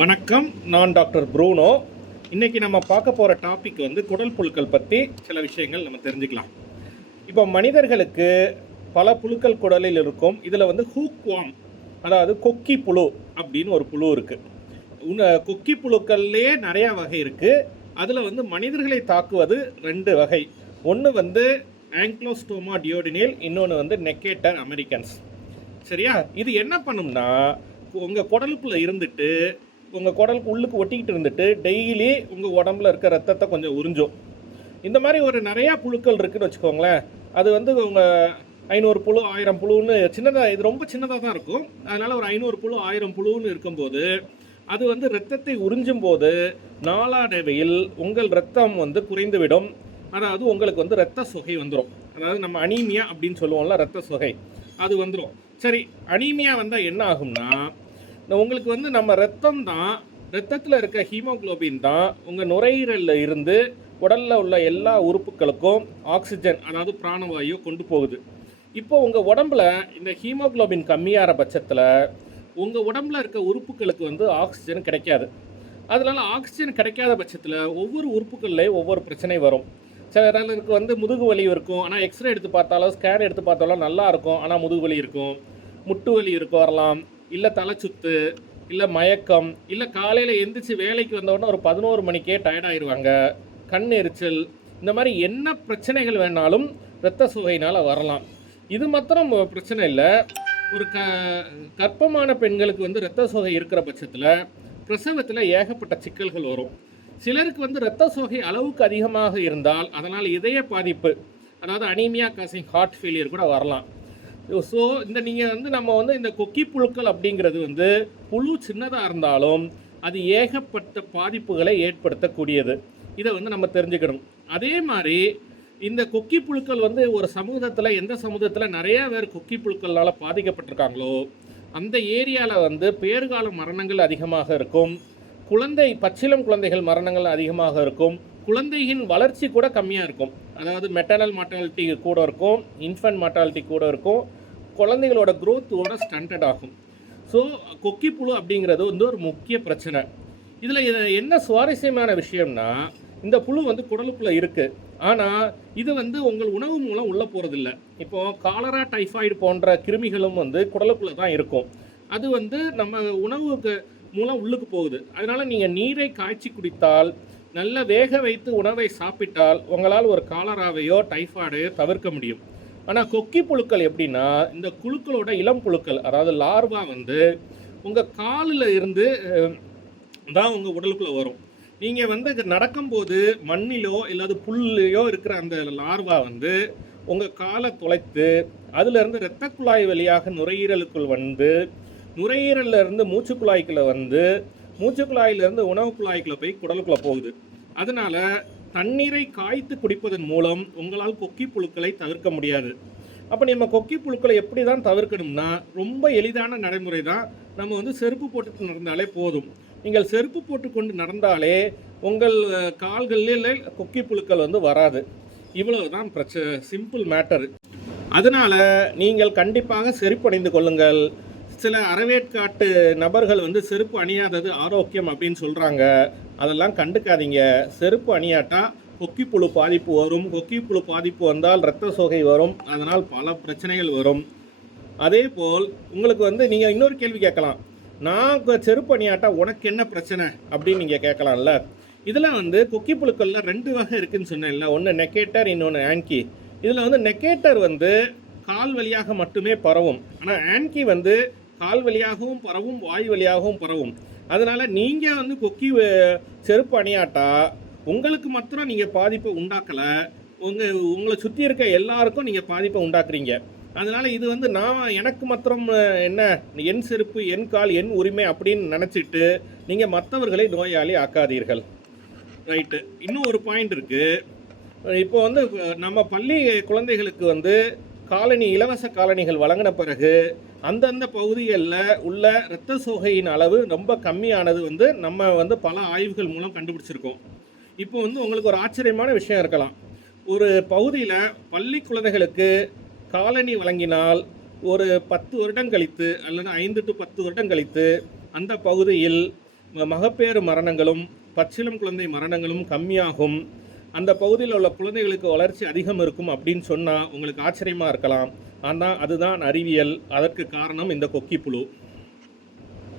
வணக்கம். நான் doctor Bruno. இன்றைக்கி நம்ம பார்க்க போகிற டாபிக் வந்து குடல் புழுக்கள் பற்றி சில விஷயங்கள் நம்ம தெரிஞ்சுக்கலாம். இப்போ மனிதர்களுக்கு பல புழுக்கள் குடலில் இருக்கும். இதில் வந்து ஹூக்வாம் அதாவது கொக்கி புழு அப்படின்னு ஒரு புழு இருக்குது கொக்கி புழுக்கள்லேயே நிறையா வகை இருக்குது அதில் வந்து மனிதர்களை தாக்குவது ரெண்டு வகை. ஒன்று வந்து ஆங்க்ளோஸ்டோமா டியோடினேல் இன்னொன்று வந்து நெக்கேட்டர் அமெரிக்கன்ஸ். சரியா? இது என்ன பண்ணும்னா உங்கள் குடலுக்குள்ளே இருந்துட்டு உங்கள் குடலுக்கு உள்ளுக்கு ஒட்டிக்கிட்டு இருந்துட்டு டெய்லி உங்கள் உடம்புல இருக்க ரத்தத்தை கொஞ்சம் உறிஞ்சும். இந்த மாதிரி ஒரு நிறையா புழுக்கள் இருக்குன்னு வச்சுக்கோங்களேன். அது வந்து உங்கள் ஐநூறு புழு ஆயிரம் புழுன்னு சின்னதாக இது ரொம்ப சின்னதாக தான் இருக்கும். அதனால் ஒரு ஐநூறு புழு ஆயிரம் புழுன்னு இருக்கும்போது அது வந்து ரத்தத்தை உறிஞ்சும் போது நாளாடைவையில் உங்கள் ரத்தம் வந்து குறைந்துவிடும். அதாவது உங்களுக்கு வந்து ரத்த சொகை வந்துடும் அதாவது நம்ம அனீமியா அப்படின்னு சொல்லுவோம்ல ரத்த சொகை. அது வந்துடும் சரி அனீமியா வந்தால் என்ன ஆகும்னா உங்களுக்கு வந்து நம்ம ரத்தம் தான் ரத்தத்தில் இருக்க ஹீமோகுளோபின் தான் உங்கள் நுரையீரலில் இருந்து உடலில் உள்ள எல்லா உறுப்புகளுக்கும் ஆக்சிஜன் அதாவது பிராணவாயு கொண்டு போகுது. இப்போ உங்கள் உடம்புல இந்த ஹீமோகுளோபின் கம்மியாகிற பட்சத்தில் உங்கள் உடம்புல இருக்க உறுப்புகளுக்கு வந்து ஆக்சிஜன் கிடைக்காது. அதனால் ஆக்சிஜன் கிடைக்காத பட்சத்தில் ஒவ்வொரு உறுப்புகள்லேயும் ஒவ்வொரு பிரச்சனை வரும். சில இடங்களுக்கு வந்து முதுகு வலி இருக்கும். ஆனால் எக்ஸ்ரே எடுத்து பார்த்தாலும் ஸ்கேன் எடுத்து பார்த்தாலும் நல்லா இருக்கும். ஆனால் முதுகு வலி இருக்கும். முட்டு வலி இருக்கும் வரலாம். இல்லை தலைச்சுத்து இல்லை மயக்கம் இல்லை காலையில் எந்திரிச்சு வேலைக்கு வந்தவுடனே ஒரு பதினோரு மணிக்கே டயர்டாயிருவாங்க கண் எரிச்சல் இந்த மாதிரி என்ன பிரச்சனைகள் வேணாலும் இரத்த சுவையினால் வரலாம். இது மாத்திரம் பிரச்சனை இல்லை. ஒரு க கர்ப்பமான பெண்களுக்கு வந்து இரத்த சோகை இருக்கிற பட்சத்தில் பிரசவத்தில் ஏகப்பட்ட சிக்கல்கள் வரும். சிலருக்கு வந்து இரத்த சோகை அளவுக்கு அதிகமாக இருந்தால் அதனால் இதய பாதிப்பு அதாவது அனீமியா காசிங் ஹார்ட் ஃபெயிலியர் கூட வரலாம். ஸோ இந்த நீங்கள் வந்து நம்ம வந்து இந்த கொக்கி புழுக்கள் அப்படிங்கிறது வந்து புழு சின்னதாக இருந்தாலும் அது ஏகப்பட்ட பாதிப்புகளை ஏற்படுத்தக்கூடியது. இதை வந்து நம்ம தெரிஞ்சுக்கணும். அதே மாதிரி இந்த கொக்கி புழுக்கள் வந்து ஒரு சமூகத்தில் எந்த சமூகத்தில் நிறைய பேர் கொக்கி புழுக்கள்னால பாதிக்கப்பட்டிருக்காங்களோ அந்த ஏரியாவில் வந்து பேறுகால மரணங்கள் அதிகமாக இருக்கும். குழந்தை பச்சிலம் குழந்தைகள் மரணங்கள் அதிகமாக இருக்கும். குழந்தையின் வளர்ச்சி கூட கம்மியாக இருக்கும். அதாவது மெட்டர்னல் மார்டாலிட்டி கூட இருக்கும் இன்ஃபன்ட் மார்டாலிட்டி கூட இருக்கும். குழந்தைகளோட growth-ஓட ஸ்டண்டட் ஆகும். ஸோ கொக்கி புழு அப்படிங்கிறது வந்து ஒரு முக்கிய பிரச்சனை. இதில் என்ன சுவாரஸ்யமான விஷயம்னா இந்த புழு வந்து குடலுக்குள்ளே இருக்குது ஆனால் இது வந்து உங்கள் உணவு மூலம் உள்ளே போகிறதில்ல இப்போ காலரா டைஃபாய்டு போன்ற கிருமிகளும் வந்து குடலுக்குள்ளே தான் இருக்கும். அது வந்து நம்ம உணவுக்கு மூலம் உள்ளுக்கு போகுது. அதனால் நீங்கள் நீரை காய்ச்சி குடித்தால் நல்ல வேக வைத்து உணவை சாப்பிட்டால் உங்களால் ஒரு காலராவையோ டைஃபாய்டையோ தவிர்க்க முடியும். ஆனால் கொக்கி புழுக்கள் எப்படின்னா இந்த குழுக்களோட இளம் புழுக்கள் அதாவது லார்வா வந்து உங்கள் காலில் இருந்து தான் உங்கள் உடலுக்குள்ளே வரும். நீங்கள் வந்து நடக்கும்போது மண்ணிலோ இல்லாது புல்லையோ இருக்கிற அந்த லார்வா வந்து உங்கள் காலை துளைத்து அதிலிருந்து இரத்த குழாய் வழியாக நுரையீரலுக்குள் வந்து நுரையீரல்ல இருந்து மூச்சு குழாய்க்குள்ளே வந்து மூச்சு குழாயிலிருந்து உணவு குழாய்க்குள்ள போய் குடலுக்குள்ளே போகுது. அதனால தண்ணீரை காய்த்து குடிப்பதன் மூலம் உங்களால் கொக்கி புழுக்களை தவிர்க்க முடியாது. அப்போ நம்ம கொக்கி புழுக்களை எப்படி தான் தவிர்க்கணும்னா ரொம்ப எளிதான நடைமுறை தான் நம்ம வந்து செருப்பு போட்டுட்டு நடந்தாலே போதும். நீங்கள் செருப்பு போட்டுக்கொண்டு நடந்தாலே உங்கள் கால்களில் கொக்கி புழுக்கள் வந்து வராது. இவ்வளவு தான் பிரச்ச சிம்பிள் மேட்டர். அதனால் நீங்கள் கண்டிப்பாக செருப்படைந்து கொள்ளுங்கள். சில அறவேற்காட்டு நபர்கள் வந்து செருப்பு அணியாதது ஆரோக்கியம் அப்படின்னு சொல்கிறாங்க அதெல்லாம் கண்டுக்காதீங்க. செருப்பு அணியாட்டா கொக்கிப்புழு பாதிப்பு வரும். கொக்கிப்புழு பாதிப்பு வந்தால் இரத்த சோகை வரும். அதனால் பல பிரச்சனைகள் வரும். அதே போல் உங்களுக்கு வந்து நீங்கள் இன்னொரு கேள்வி கேட்கலாம். நான் செருப்பு அணியாட்டா உனக்கு என்ன பிரச்சனை? அப்படின்னு நீங்கள் கேட்கலாம்ல. இதில் வந்து கொக்கி புழுக்களில் ரெண்டு வகை இருக்குதுன்னு சொன்னேன்ல. ஒன்று நெக்கேட்டர் இன்னொன்று ஆன்கி. இதில் வந்து நெக்கேட்டர் வந்து கால் வழியாக மட்டுமே பரவும். ஆனால் ஆன்கி வந்து கால் வழியாகவும் பரவும் வாய் வழியாகவும் பரவும். அதனால் நீங்கள் வந்து கொக்கி செருப்பு அணியாட்டா உங்களுக்கு மாத்திரம் நீங்கள் பாதிப்பை உண்டாக்கலை. உங்கள் உங்களை சுற்றி இருக்க எல்லாருக்கும் நீங்கள் பாதிப்பை உண்டாக்குறீங்க. அதனால் இது வந்து நான் எனக்கு மாத்திரம் என்ன என் செருப்பு என் கால் என் உரிமை அப்படின்னு நினச்சிட்டு நீங்கள் மற்றவர்களை நோயாளி ஆக்காதீர்கள். ரைட்டு இன்னும் ஒரு பாயிண்ட் இருக்குது இப்போ வந்து நம்ம பள்ளி குழந்தைகளுக்கு வந்து காலனி இலவச காலனிகள் வழங்கின பிறகு அந்தந்த பகுதிகளில் உள்ள இரத்த சோகையின் அளவு ரொம்ப கம்மியானது வந்து நம்ம வந்து பல ஆய்வுகள் மூலம் கண்டுபிடிச்சிருக்கோம். இப்போ வந்து உங்களுக்கு ஒரு ஆச்சரியமான விஷயம் இருக்கலாம். ஒரு பகுதியில் பள்ளி குழந்தைகளுக்கு காலனி வழங்கினால் ஒரு பத்து வருடம் கழித்து அல்லது ஐந்து டு பத்து வருடம் கழித்து அந்த பகுதியில் மகப்பேறு மரணங்களும் பச்சிளம் குழந்தை மரணங்களும் கம்மியாகும். அந்த பகுதியில் உள்ள குழந்தைகளுக்கு வளர்ச்சி அதிகம் இருக்கும் அப்படின்னு சொன்னால் உங்களுக்கு ஆச்சரியமாக இருக்கலாம். ஆனால் அதுதான் அறிவியல். அதற்கு காரணம் இந்த கொக்கி புழு.